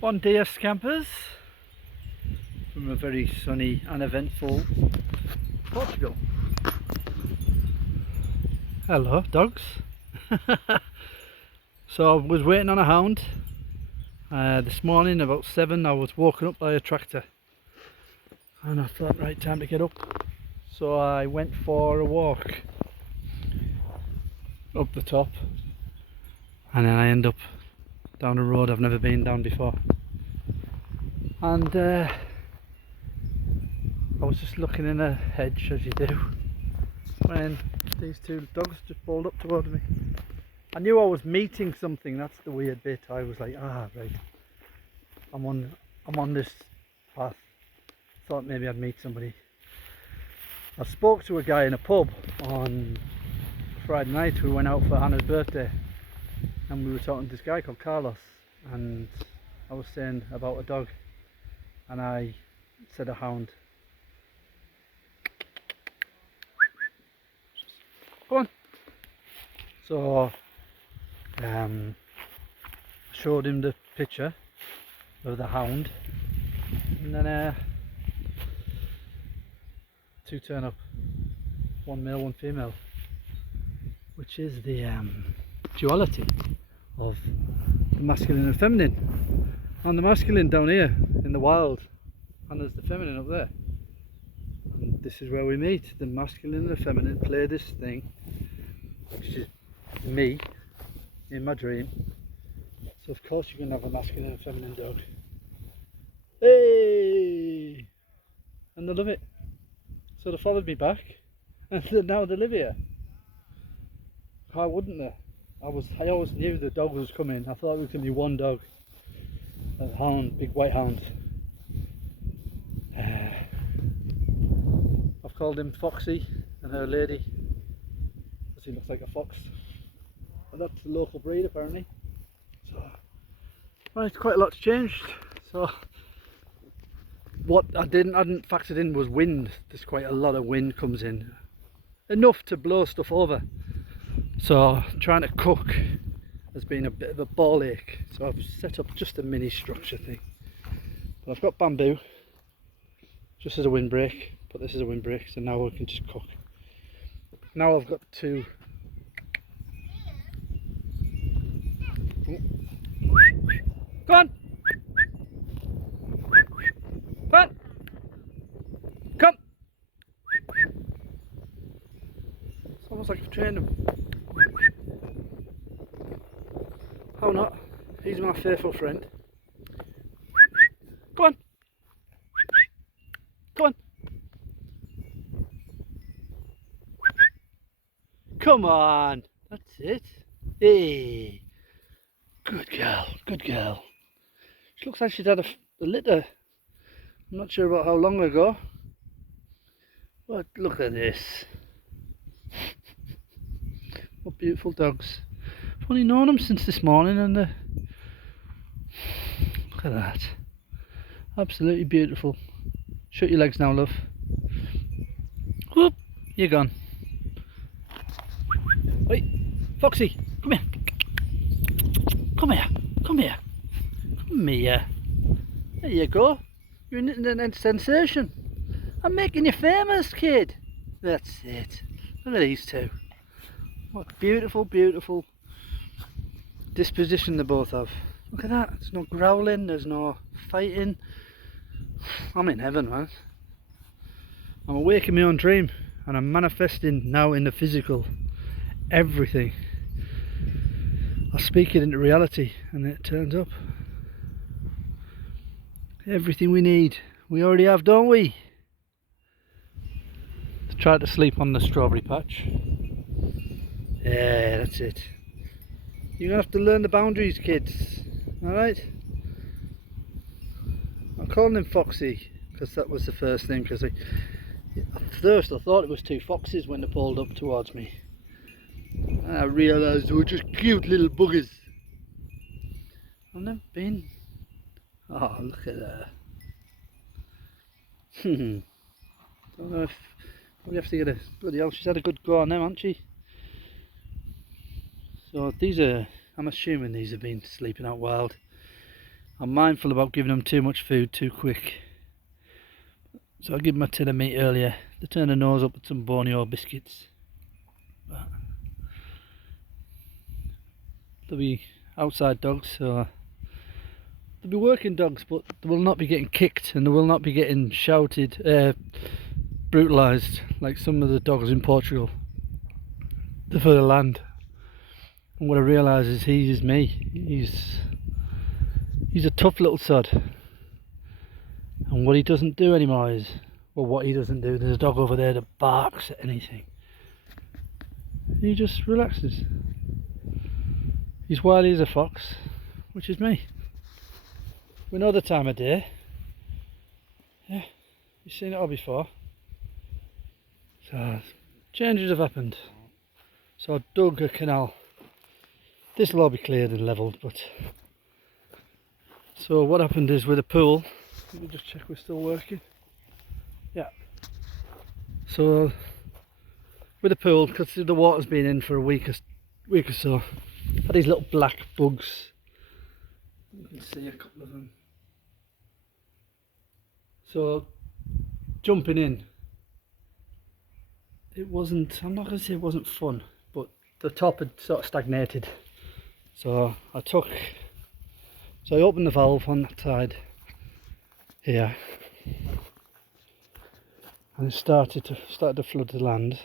Bon dia, scampers, from a very sunny and eventful Portugal. Hello, dogs. So I was waiting on a hound. This morning about 7 I was woken up by a tractor and I thought, right, time to get up. So I went for a walk up the top and then I end up down a road I've never been down before. And I was just looking in a hedge, as you do, when these two dogs just bowled up towards me. I knew I was meeting something. That's the weird bit. I was like, right, I'm on this path. Thought maybe I'd meet somebody. I spoke to a guy in a pub on Friday night. We went out for Hannah's birthday and we were talking to this guy called Carlos, and I was saying about a dog and I said a hound. Go on. So I showed him the picture of the hound, and then two turn up, one male, one female, which is the duality of the masculine and feminine. And the masculine down here in the wild, and there's the feminine up there. And this is where we meet. The masculine and the feminine play this thing, which is me in my dream. So of course you can have a masculine and feminine dog. Hey! And they love it. So they followed me back and now they live here. Why wouldn't they? I always knew the dog was coming. I thought it was going to be one dog. A hound, big white hound. I've called him Foxy and her lady because he looks like a fox. And that's the local breed apparently. So, right, quite a lot's changed. So what I hadn't factored in was wind. There's quite a lot of wind comes in. Enough to blow stuff over. So trying to cook has been a bit of a ball ache. So I've set up just a mini structure thing. But I've got bamboo just as a windbreak. But this is a windbreak, so now we can just cook. Now I've got to go on! Come on! Come! It's almost like I've trained him. How not? He's my faithful friend. Go on! Go on! Come on! That's it. Hey! Good girl, good girl. She looks like she's had a litter. I'm not sure about how long ago. But look at this. What beautiful dogs. I've only known them since this morning and look at that. Absolutely beautiful. Shut your legs now, love. Whoop, you're gone. Wait, Foxy, come here. Come here, come here. Come here. There you go. You're an internet sensation. I'm making you famous, kid. That's it. Look at these two. What beautiful, beautiful disposition they both have. Look at that. There's no growling, there's no fighting. I'm in heaven, man. I'm awake in my own dream and I'm manifesting now in the physical everything. I speak it into reality and it turns up. Everything we need, we already have, don't we? Try to sleep on the strawberry patch. Yeah, that's it. You're gonna have to learn the boundaries, kids. Alright? I'm calling him Foxy because that was the first thing, because at first I thought it was two foxes when they pulled up towards me. And I realised they were just cute little buggers. I've never been. Oh, look at that. Don't know if we have to get a bloody hell. She's had a good go on them, hasn't she? So these are, I'm assuming these have been sleeping out wild. I'm mindful about giving them too much food too quick. So I give them a tin of meat earlier. They turn their nose up at some bonio biscuits. But they'll be outside dogs, so they'll be working dogs, but they will not be getting kicked and they will not be getting shouted, brutalised like some of the dogs in Portugal. They're for the land. And what I realise is he is me. He's a tough little sod. And what he doesn't do anymore is, well, what he doesn't do, there's a dog over there that barks at anything. He just relaxes. He's wily as a fox, which is me. We know the time of day. Yeah, you've seen it all before. So, changes have happened. So I dug a canal. This will all be cleared and levelled, but... So what happened is with the pool, let me just check we're still working. Yeah. So with the pool, because the water's been in for a week or so, had these little black bugs. You can see a couple of them. So jumping in, it wasn't, I'm not going to say it wasn't fun, but the top had sort of stagnated. So I opened the valve on that side here, and it started to flood the land,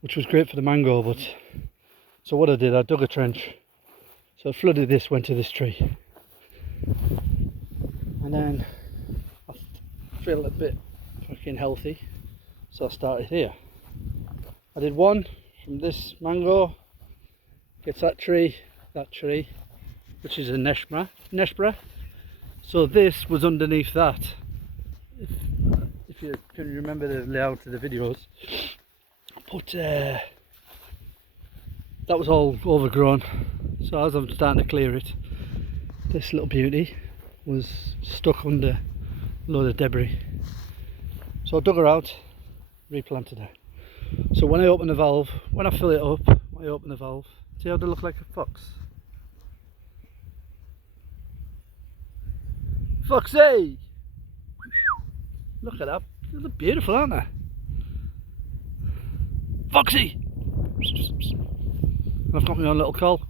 which was great for the mango. But so what I did, I dug a trench, so I flooded this, went to this tree, and then I feel a bit fucking healthy, so I started here. I did one from this mango, gets that tree, which is a Neshbra. So this was underneath that. If you can remember the layout of the videos, but that was all overgrown. So as I'm starting to clear it, this little beauty was stuck under a load of debris. So I dug her out, replanted her. So when I open the valve, when I fill it up, I open the valve. See how they look like a fox? Foxy! Look at that. They're beautiful, aren't they? Foxy! And I've got my own little call,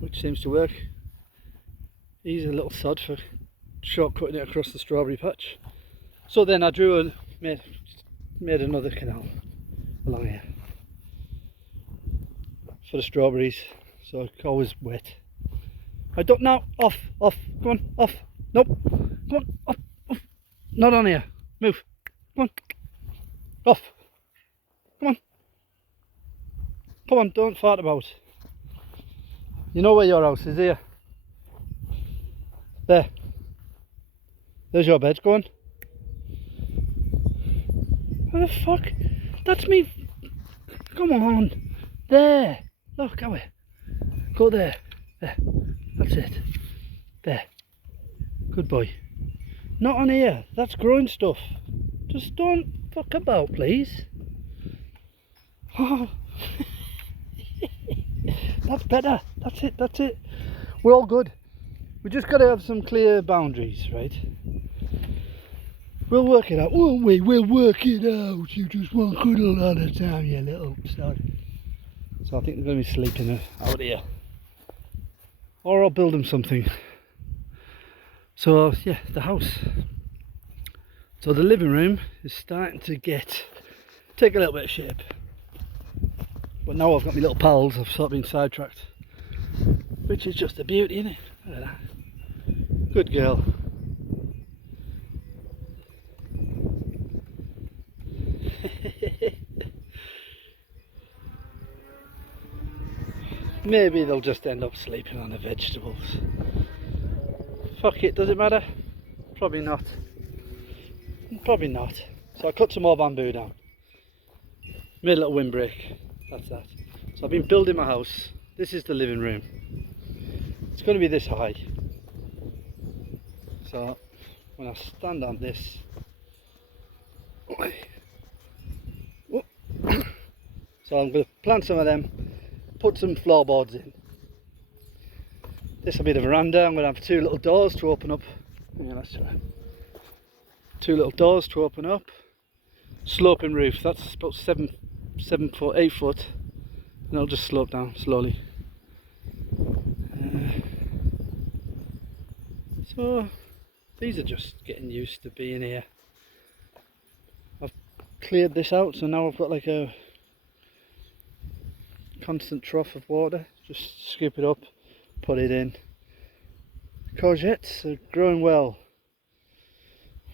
which seems to work. He's a little sod for shortcutting it across the strawberry patch. So then I made another canal along here for the strawberries, so it's always wet. I don't know. Off, come on, off. Nope, come on, off. Not on here. Move. Come on, off. Come on, don't fart about. You know where your house is, here. There. There's your bed. Go on. What the fuck? That's me. Come on. There. Look, go away. Go there. There. That's it. There. Good boy. Not on here. That's growing stuff. Just don't fuck about, please. Oh. That's better. That's it. That's it. We're all good. We just got to have some clear boundaries, right? We'll work it out, won't we? We'll work it out. You just won't cuddle all the time, you little sod. So I think they're going to be sleeping out here. Or I'll build them something. So yeah, the house. So the living room is starting to take a little bit of shape. But now I've got my little pals, I've sort of been sidetracked. Which is just a beauty, isn't it? Look at that. Good girl. Maybe they'll just end up sleeping on the vegetables. Fuck it, does it matter? Probably not. Probably not. So I cut some more bamboo down. Made a little windbreak. That's that. So I've been building my house. This is the living room. It's going to be this high. So when I stand on this, so I'm going to plant some of them, put some floorboards in, This will be the veranda. I'm going to have two little doors to open up. Yeah, let's try. Two little doors to open up. Sloping roof. That's about 7 foot, 8 foot, and it'll just slope down slowly. So these are just getting used to being here. I've cleared this out, so now I've got like a constant trough of water. Just scoop it up, put it in. Courgettes are growing well.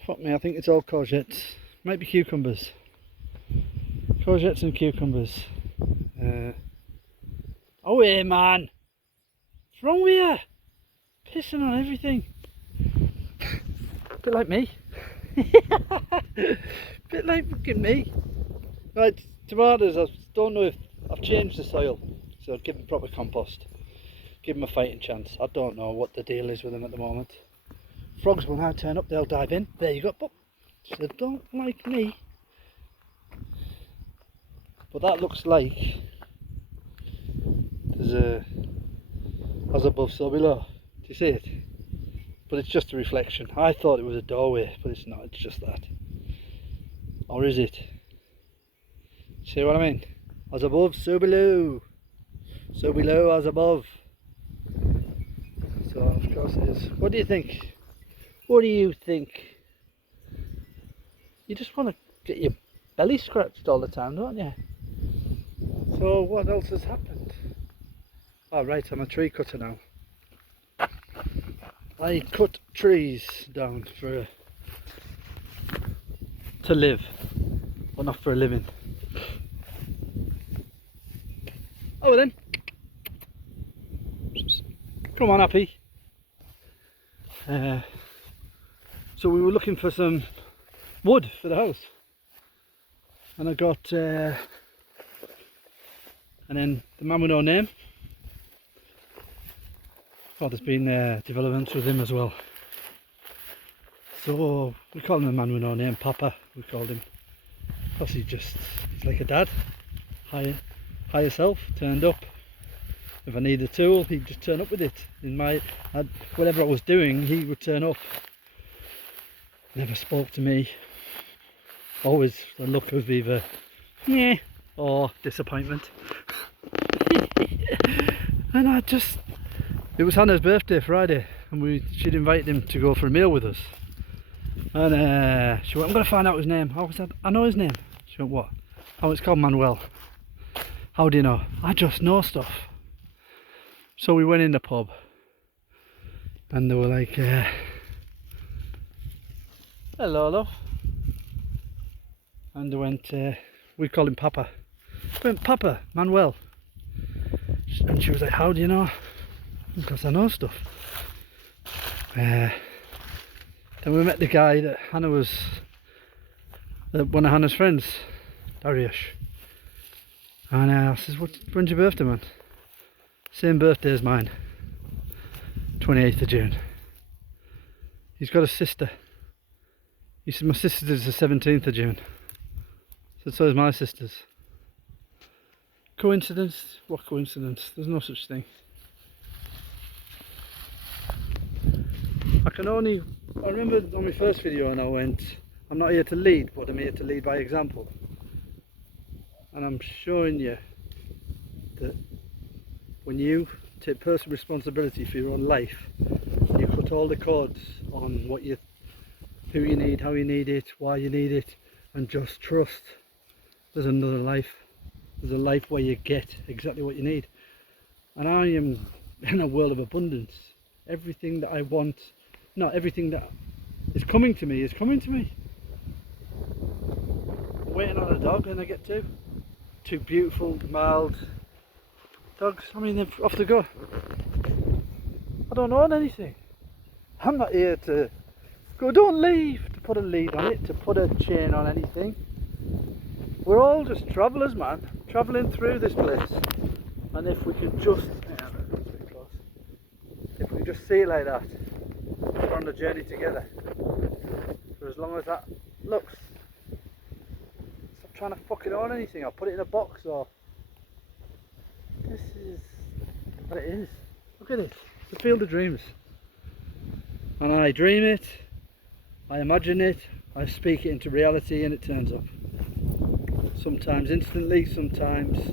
Fuck me, I think it's all courgettes. Might be cucumbers. Courgettes and cucumbers. Oh yeah, man! What's wrong with you? Pissing on everything. Bit like me. Bit like fucking me. Right, tomatoes, I don't know if I've changed the soil, so I'd give them proper compost. Give them a fighting chance. I don't know what the deal is with them at the moment. Frogs will now turn up, they'll dive in. There you go. But they don't like me. But that looks like there's a as above so below. Do you see it? But it's just a reflection. I thought it was a doorway, but it's not, it's just that. Or is it? See what I mean? As above, so below. So below, as above. So of course it is. What do you think? What do you think? You just want to get your belly scratched all the time, don't you? So what else has happened? Oh right, I'm a tree cutter now. I cut trees down to live, but not for a living. Oh well then. Come on, Happy. So we were looking for some wood for the house, and I got and then the man with no name. Oh, there's been developments with him as well. So we call him the man with no name, Papa. We called him because he's like a dad. Higher self, turned up. If I need a tool, he'd just turn up with it. Whatever I was doing, he would turn up. Never spoke to me. Always a look of either yeah or disappointment. And it was Hannah's birthday Friday, and she'd invited him to go for a meal with us. And she went, I'm going to find out his name. I said, I know his name. She went, what? Oh, it's called Manuel. How do you know? I just know stuff. So we went in the pub, and they were like, hello love. And they went, we call him Papa. I went, Papa, Manuel. And she was like, how do you know? Because I know stuff. Then we met the guy that Hannah was, one of Hannah's friends, Darius. And I says, when's your birthday, man? Same birthday as mine, 28th of June. He's got a sister. He said, my sister's is the 17th of June. So is my sister's. Coincidence? What coincidence? There's no such thing. I remember on my first video and I went, I'm not here to lead, but I'm here to lead by example. And I'm showing you that when you take personal responsibility for your own life, you cut all the cords on who you need, how you need it, why you need it, and just trust there's another life. There's a life where you get exactly what you need. And I am in a world of abundance. Everything that I want, not everything that is coming to me is coming to me. I'm waiting on a dog, and I get two beautiful, mild dogs. I mean, they're off to go. I don't own anything. I'm not here to go, don't leave, to put a lead on it, to put a chain on anything. We're all just travellers, man, travelling through this place. And if we could just, if we just see it like that, we're on the journey together. For as long as that looks. Stop trying to fucking own anything, or put it in a box, or this is what it is. Look at it. the field of dreams. And I dream it, I imagine it, I speak it into reality, and it turns up. Sometimes instantly, sometimes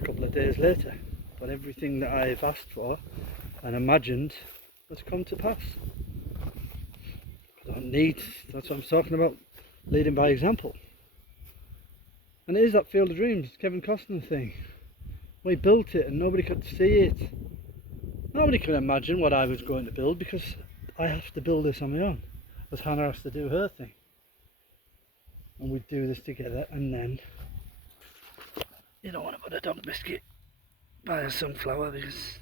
a couple of days later. But everything that I've asked for and imagined has come to pass. I don't need, that's what I'm talking about, leading by example. And it is that field of dreams, Kevin Costner thing. We built it and nobody could see it. Nobody could imagine what I was going to build, because I have to build this on my own, as Hannah has to do her thing. And we do this together, and then you don't want to put a dog biscuit by a sunflower, because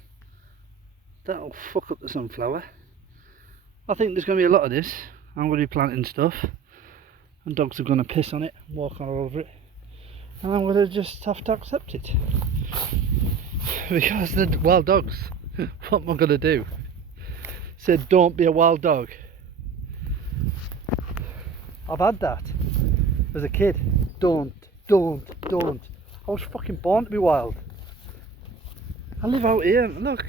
that'll fuck up the sunflower. I think there's going to be a lot of this. I'm going to be planting stuff and dogs are going to piss on it, walk all over it, and I'm going to just have to accept it. Because they're wild dogs. What am I going to do? Said don't be a wild dog. I've had that as a kid. Don't. I was fucking born to be wild. I live out here and look.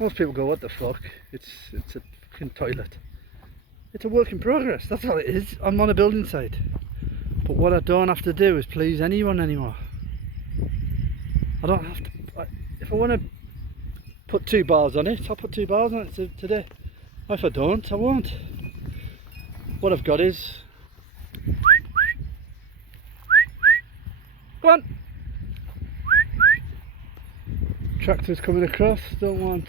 Most people go, what the fuck? It's a fucking toilet. It's a work in progress, that's all it is. I'm on a building site. But what I don't have to do is please anyone anymore. I don't have to, if I want to put 2 bars on it, I'll put 2 bars on it today. If I don't, I won't. What I've got is, go on! Tractors coming across, don't want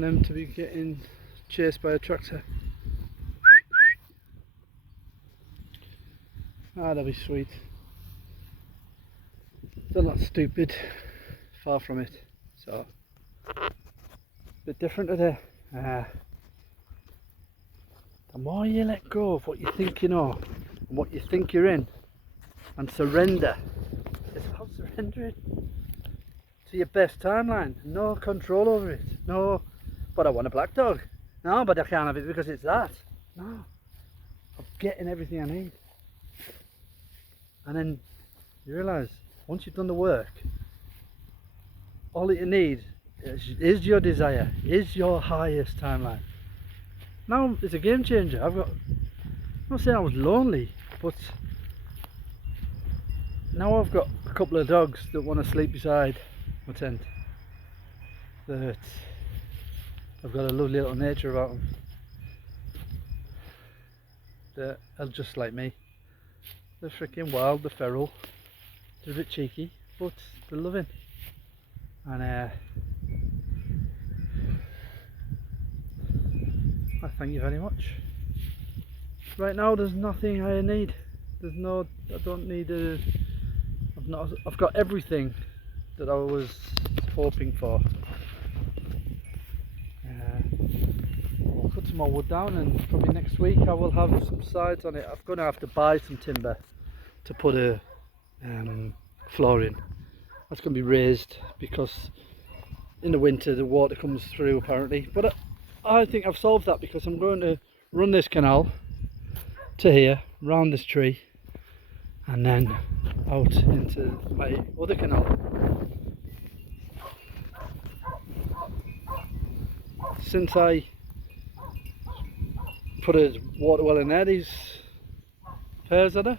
them to be getting chased by a tractor. Ah, that'll be sweet. They're not stupid, far from it. So, a bit different today. The more you let go of what you think you know, and what you think you're in, and surrender. It's about surrendering to your best timeline. No control over it. No, but I want a black dog. No, but I can't have it because it's that. No, I'm getting everything I need. And then you realise, once you've done the work, all that you need is your desire, is your highest timeline. Now it's a game changer. I'm not saying I was lonely, but now I've got a couple of dogs that want to sleep beside my tent. That I've got a lovely little nature about them. That are just like me. They're freaking wild, they're feral, they're a bit cheeky, but they're loving. And I thank you very much. Right now there's nothing I need. I don't need I've got everything that I was hoping for. I'll cut some more wood down, and probably next week I will have some sides on it. I'm going to have to buy some timber to put a floor in. That's going to be raised because in the winter the water comes through apparently. But I think I've solved that, because I'm going to run this canal to here, round this tree, and then out into my other canal. Since I put a water well in there, these pears are there,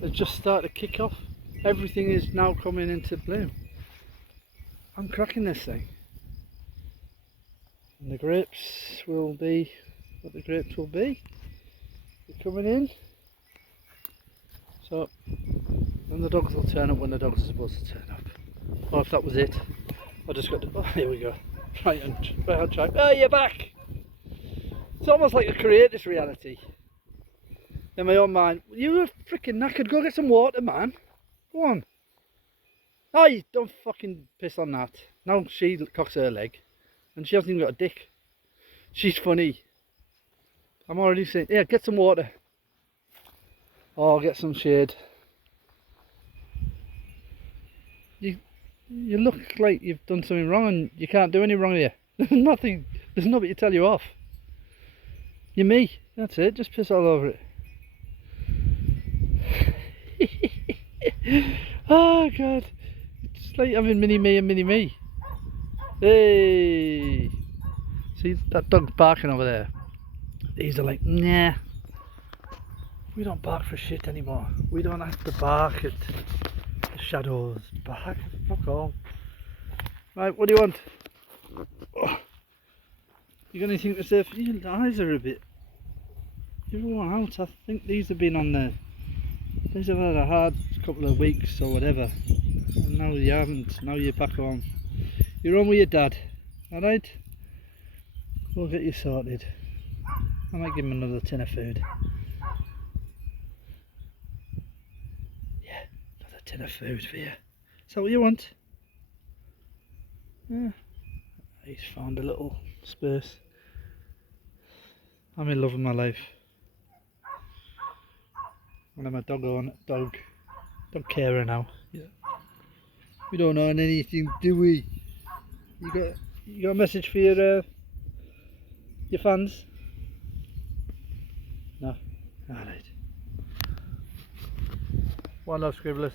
they've just started to kick off. Everything is now coming into bloom. I'm cracking this thing. And the grapes will be what the grapes will be. They're coming in. So, and the dogs will turn up when the dogs are supposed to turn up. Or if that was it, I just got to, oh, here we go. Right on track. Oh, you're back! It's almost like I create this reality in my own mind. You were freaking knackered. Go get some water, man. Go on. Oh, you don't fucking piss on that. Now she cocks her leg, and she hasn't even got a dick. She's funny. I'm already saying, yeah, get some water. Or get some shade. You look like you've done something wrong, and you can't do any wrong here. There's nothing. There's nobody to tell you off. You're me. That's it. Just piss all over it. Oh god, it's like having mini me and mini me. Hey, see that dog's barking over there. These are like, nah, we don't bark for shit anymore. We don't have to bark at the shadows. Bark, fuck all. Right, what do you want? Oh, you got anything to say? Your eyes are a bit, you're worn out. I think these have been on the, these have had a hard couple of weeks or whatever. And now you haven't, now you're back home. You're home with your dad, alright? We'll get you sorted. I might give him another tin of food. Yeah, another tin of food for you. Is that what you want? Yeah. He's found a little space. I'm in love with my life. And I'm a dog carer now. Yeah. We don't own anything, do we? You got a message for your fans? No. Alright. One love, Scribblers.